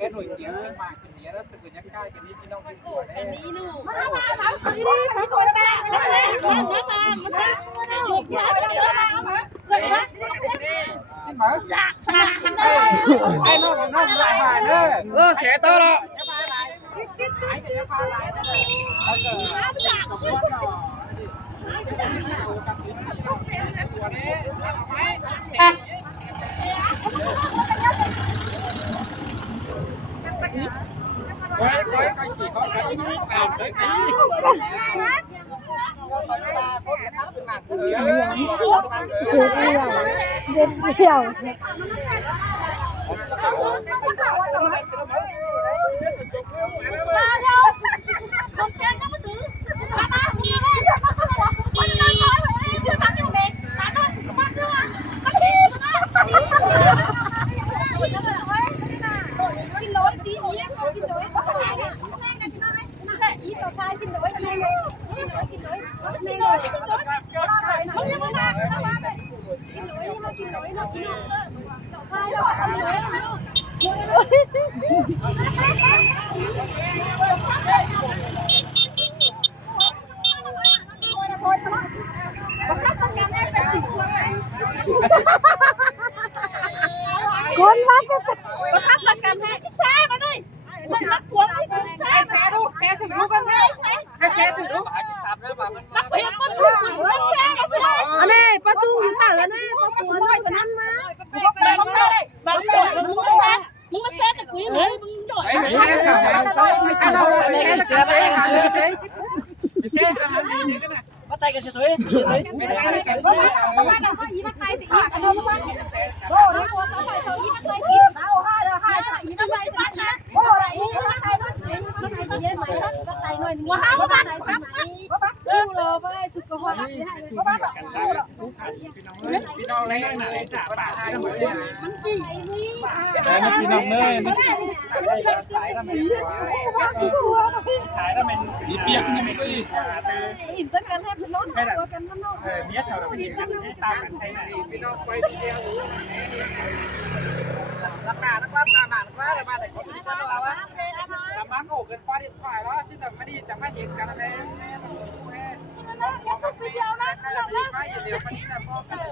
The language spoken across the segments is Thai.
cái nồi tiếng mà cái mía đó từ nhắc cay cái đi nông cái của đấy ai nó lại bài nữa sẽ to đó coi chỉ có cái làm đấy con mắt là cầm hai cái xe vào đây mắt cuốn cái xe đâu xe thử lúc con xe thử lúc bắt phải con xe anh này bắt tu người ta ở đây bắt tu nó còn ăn mà bắtมึงมาแซ่กับกูยังไงมึงจ่อยไม่แซ่กับใครไม่แซ่กับใครไม่แซ่กับใครไม่แซ่กับมันดีนี่กันนะbắt tay cái gì thôiไม่ใช่cáiเพราะว่าเราก็ยีbắt tayสิอีกเราไม่โอ้เราพอสาวใส่ยีbắt tayสิเอาห้ายีbắt tayสินะโอ้อะไรยีbắt tay bắt tayเยอะไหมbắt tayหน่อยว้าวbắt tayซับดูเลยว่าชุดกระหัวสิให้เลยว่าแบบพี่น้องเล่นน่ะสาวป่าได้หมดเลยมันจีนี่แล้วพี่น้องเล่นขายแล้วมันอีเปียกนี่ไม่ก็อีอินเตอร์กันให้พี่น้องตัวกันน้องเนี้ยชาวเราไปตามกันใช่ไหมพี่น้องไปเดียวราคาราคาตามมาราคาแต่คนที่จะเราอะตามมาโง่เกินไปดีกว่าแล้วซึ่งแต่ไม่ดีจะไม่เห็นกันเลยพอมาเดียวนะใครจะดีไหมเดี๋ยววันนี้นะพ่อกันเ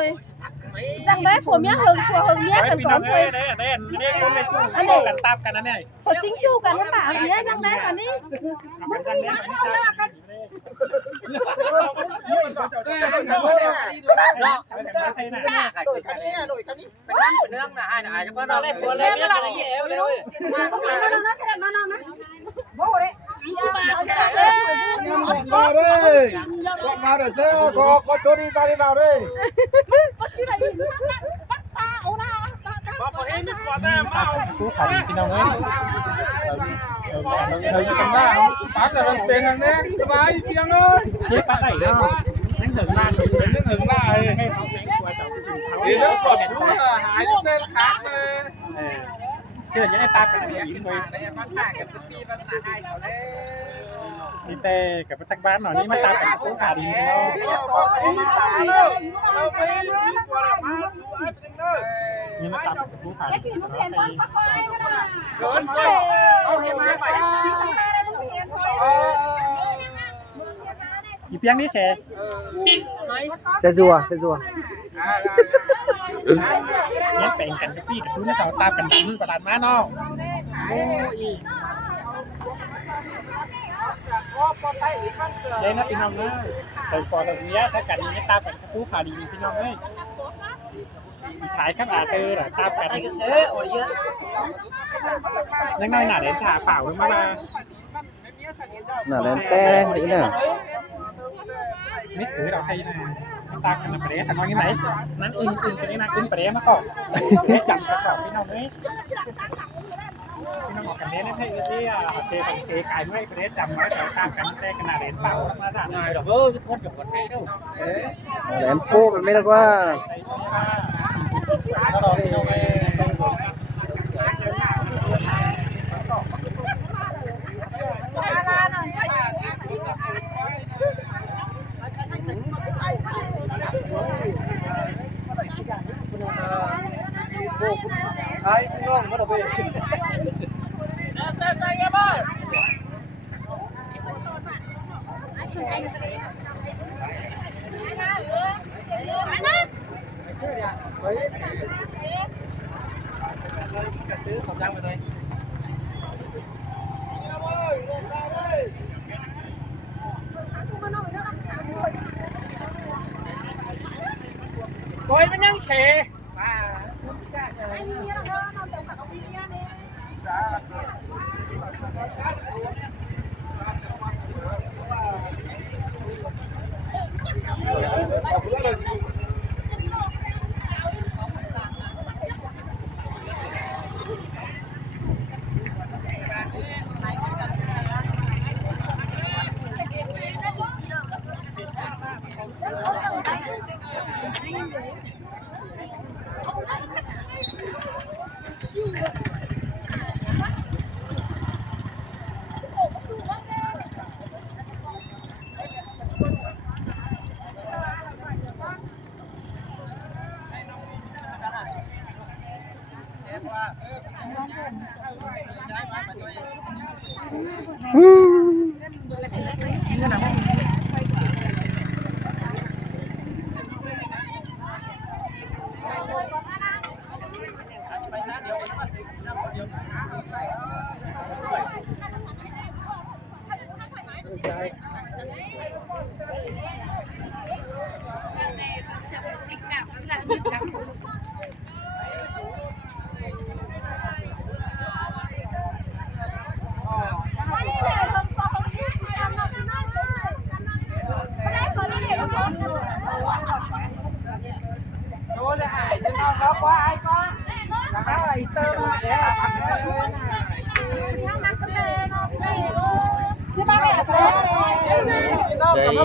ลยจังได้ผมยังหึงชัวหึงเนี้ยกันก่อนคุยอันนี้กันตามกันนั่นเองเขาจิ้งจูกันหรือเปล่าเนี้ยจังได้ก่อนนี่มันไม่ได้เข้าหน้ากันเป็นเรื่องนะอาจจะว่าเราเล่นตัวเล่นไม่ได้เลยเลยมาสักหน่อยมานะแค่มานะโบ้เลยvào đây bọn vào để xe có chỗ đi ra đi vào đây cú khải đi nào ấy thời gian ra bác là lần tiền hàng đấy các bác chiang ơi biết bác đẩy đâu đánh hưởng la đánh hưởng la hay không đánh qua tàu thì nó còn đúng là hái cho tên khác chứ là những cái ta phải gì thôi đây bác hạ cái tí vẫn là hai chỗ đấy đi tê cái bác bán nó ní mà ta phải cố khả đi nó nhưng mà ta phải cố khả đi gì tiếng đi xe rùa nhét bèn cảnh cái gì cái túi nó tao ta cảnh đắng và làm má nó đây nó pin nòng nữa từ còn được nhéถ้ากันนี้ตาเป็นผู้ขาดีพี่น้องเอ้ยขายกับอาเตอร์ตากันยังน้อยหนาเด่นฉาเปล่ามาหนาเด่นแต้งนี่น่ะ ไม่ถือเราให้นะตากันนะประเดี๋ยวฉันว่าอย่างไรนั้นอึ้งตัวนี้นะอึ้งประเดี๋ยวมาก่อนให้จับกระสอบพี่น้องเลยพี่น้องบอกกันเนี้ยให้ที่เซกายไม่ประเดี๋ยวจำไว้แต่ตามกันแต่ขนาดเด่นเปล่ามาด่าหน่อยหรอกทุกคนกับคนให้ดูแหลมโป๊กมันไม่ได้ว่าไอ้พี่น้องก็ต้องไปโอ้ยมันยังเฉย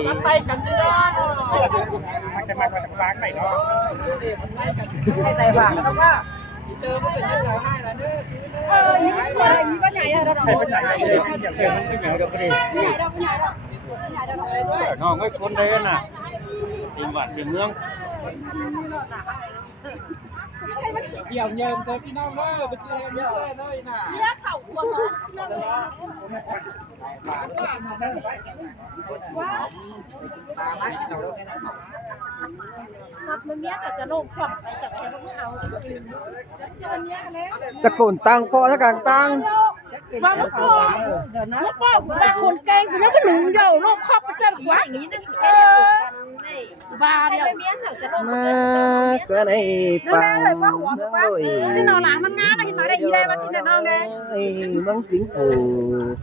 มันไปกันสิเนาะมันจะมาล้างไหนเนาะมันไล่กันให้ใจบ้างแล้วก็เติมมันเป็นยังไงให้ละเนี่ยยี่ก็ใหญ่อะเราเป็นใหญ่เลยเดี๋ยวมันเป็นใหญ่เดี๋ยวก็ดีน้องก็คนได้น่ะทีมวัดทีมเมืองเกี่ยวเยิมเจอพี่น้องเด้อไปเจอเด้อเลยน่ะเนี่ยเข่าหัวน้องตามากินเราแค่นั้นครับมันเนี้ยแต่จะลงขวัญไปจากแค่ไม่เอาจะโกนตังพอถ้ากลางตังบางคนเดี๋ยวนะบางคนแกงกูยังขนุนเดียวโลกครอบประจันหัวอย่างนี้นะบ้าเดียวมาเกิดในป่าxin nó làm ăn ngán là cái nói đây đây mà xin nó đây măng chính phủ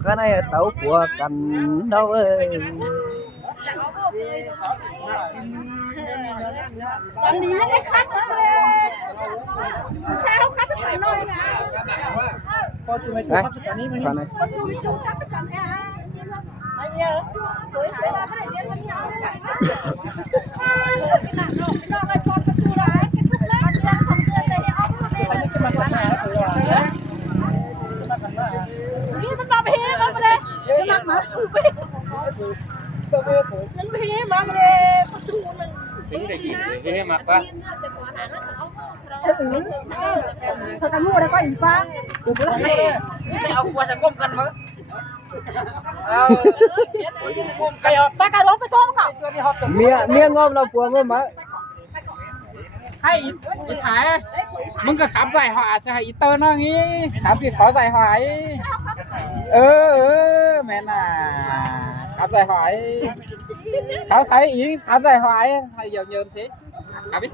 cái này tàu của cảnh đâu ơi còn đi cái khác nữa sao khác cái nơi này có chú mấy chú khác cái này có chú mấy chú khác cái này bây giờ tôi hỏi là cái này dân nhau cái nào cái con cái chú đấy cái chú đấy anh đang không chơi đây đi ông nó đi mà quán nào điมันมาไปมาเลยจะนักมามันไปมาเลยประตูนึงเป็นได้กี่ที่ให้มากปะสตามูแล้วก็อีฟ้ากูไม่ไปเอาควรจะก้มกันมั้งไปเอาตาการล้มไปซ้อมกับเมียงอมเราปัวงอมมั้งให้อีถ่ายมึงก็ขับใส่หอยใส่อีเตอร์น้องงี้ขับติดขอใส่หอยแม่น่ะขับใส่หอยเขาใครอีขับใส่หอยให้เยิมสิขับดิ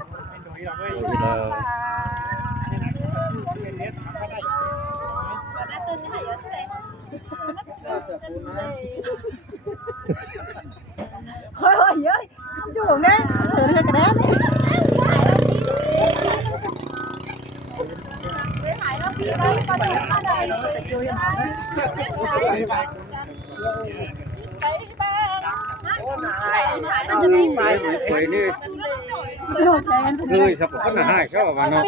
เฮ้ยเยอะ chủ đấy thử được cái đó quỷ đi người sắp có là hai sao mà nó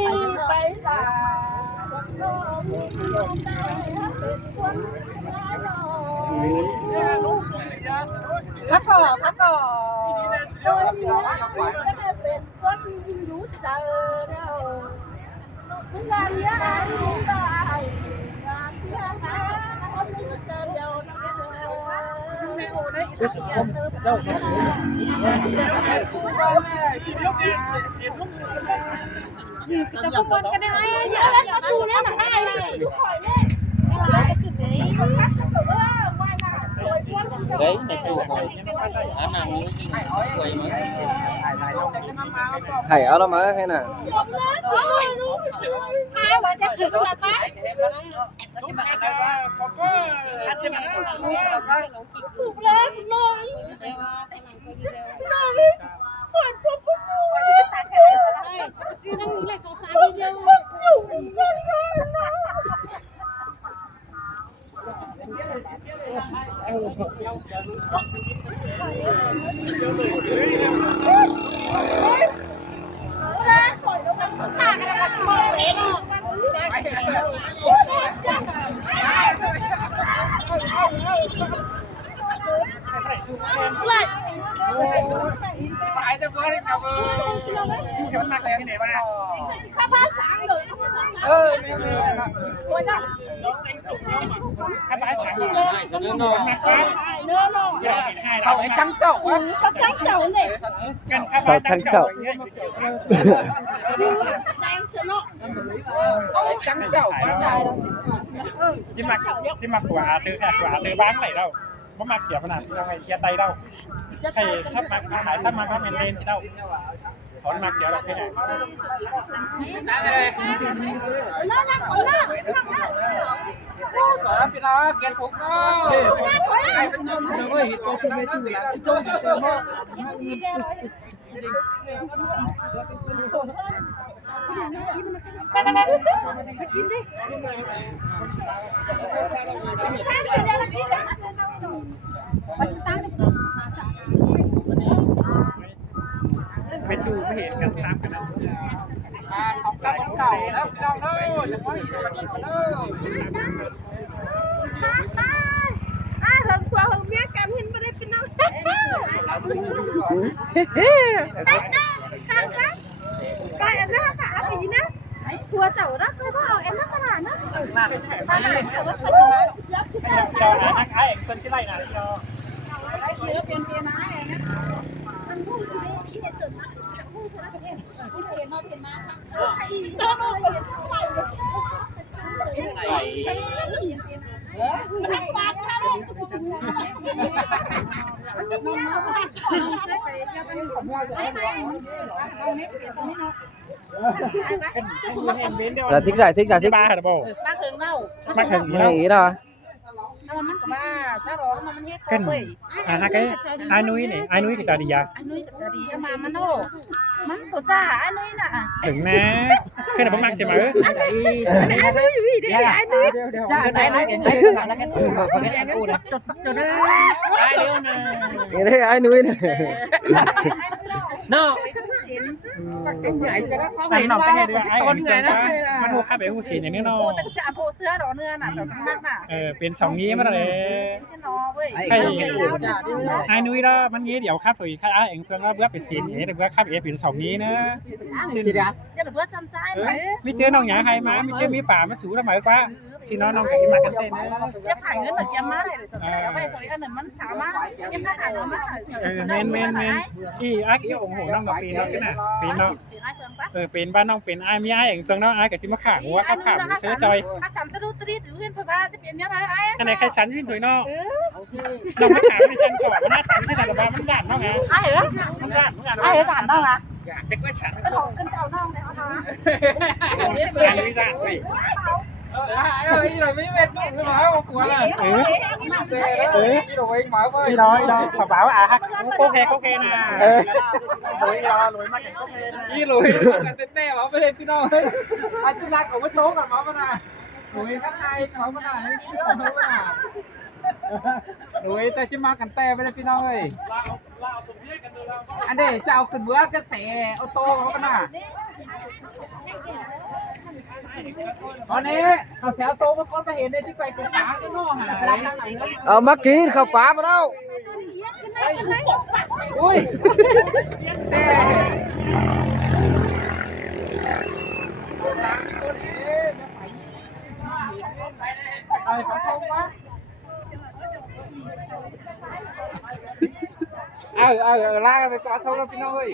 khắp cỏ Kita bukan kena air je lah. Aku dah nak air. Đấy, này chủ hồi anh nào như quầy mà hay ở đó mà thế nào Ai mà chắc được là phá. Phục lên nói. Phải tôi vừa đi nào vừa mặt cái này mà Khá phá sáng rồi. cái bãi sẵn rồi Cậu ấy trắng trậu á. Sao trắng trậu này? sao trăng trậu Đang sợ nó. Cậu ấy trắng trậu quá. chứ mặc quả từ bán này đâu có mặc xiển nào trong này chia tay đâu thầy sắp mặc hải sắp mặc mình lên thì đâu còn mặc xiển đâu thế này Nó đang khổ lắm. Ở phía đó kiến phục nó. Ai vẫn chưa nói ơi, tôi không biết chủ là tôi không biết. bên chủ mới hiệnกันตามกันนะ Không có bóng cầu đó, phía đâu đó, chẳng có gì mà đi mà đó. Ai hơn qua hơn mía cầm hình mà đây cái nó. Coi em nó cả cái gì nữa? Chùa chậu đó, coi em nó cái nào nó. cho aiเป็นที่ไรนะcho là thích giải thích ba hả bố Ba thường đâu? mắc hình hay ý đâu Nó mình có ba, cháu đó mà mình hết cái hai cái ai nuôi này ai nuôi cái trò đi à anh nuôi cái gì mà mình đâu mình tổ cha anh nuôi nè ถึงนะขึ้นแต่ผมมักเสียมั้ย anh nuôi gì đi anh nuôi Cha này nói cái này là cái cô này. ai đâu nè cái đấy ai nuôi này nó Cái nhảy cho nó có anh vẻ nó cái này được ai con người đó. มันหัวข้าไปหูสีอย่างนี้เนาะ cô tự chạm bộ sữa đó nữa nè tao thằng mắt nè เป็นสองงี้มาเลย chứ nó với ไอ้นุ้ยแล้วมันงี้เดี๋ยวครับถุยค่าเองเพื่อนก็เบื่อไปสีนี้แต่เบื่อครับเอเป็นสองงี้นะ chứ là bữa chăm trai mà มีเจอน้องหยาใครมามีเจอมีป่ามาสูทำไมกว่าสีน้องน้องกันมากันเต้นนะ chứ phải nữa là chăm má này rồi tao bây giờ anh mình xả má chứ má hàng nó má เมนอีไอ้กี่องค์หงน้องกับปีน้องกันน่ะปีน้องเป็นบ้านน้องเป็นไอ้มีไอ้เองเพื่อนน้องไอ้กับที่มาขาหัวขาเสื้อจอย ถ้าฉันจะรู้ตรีถือเงินเพื่อบ้าจะเปลี่ยนยังไงไอ้ อันไหนใครสันที่ถุยน้องน้องมาขาไม่ชันก่อนมันน่าสันที่ไหนบ้านมันด่านน้องไง ai hả มันด่านมันด่าน ai hả đàn đâu à เด็กไม่ฉัน cái đầu cân đầu non này hả อันนี้ด่านเว้ย เอ้ยหน่อยไม่เป็นช่วงขึ้นมาเอาหัวเลยพี่โดยหมาไป พี่น้อยขอบ่าวฮักโอเคนะรวยมาแข่งโอเคนะ พี่หลุยกันเต้ๆหมาไปเลยพี่น้องอาจจะรักของมันโตกันหมาปะนะหลุยทักทายเขาปะนะเสื้อเขาปะนะหลุยแต่จะมากันเต้ไปเลยพี่น้องเอ้ยอันนี้จะเอาขึ้นเบื้อกระแสเอาโตเขาปะนะตอนนี้เขาแซวโตมาก่อนไปเห็นในที่ไปกระป๋าก็น่อหาย เอามากินข้าวปลามาแล้ว อุ้ยแต่เอาขอโทษวะลากกันไปขอโทษแล้วพี่น้องเอ้ย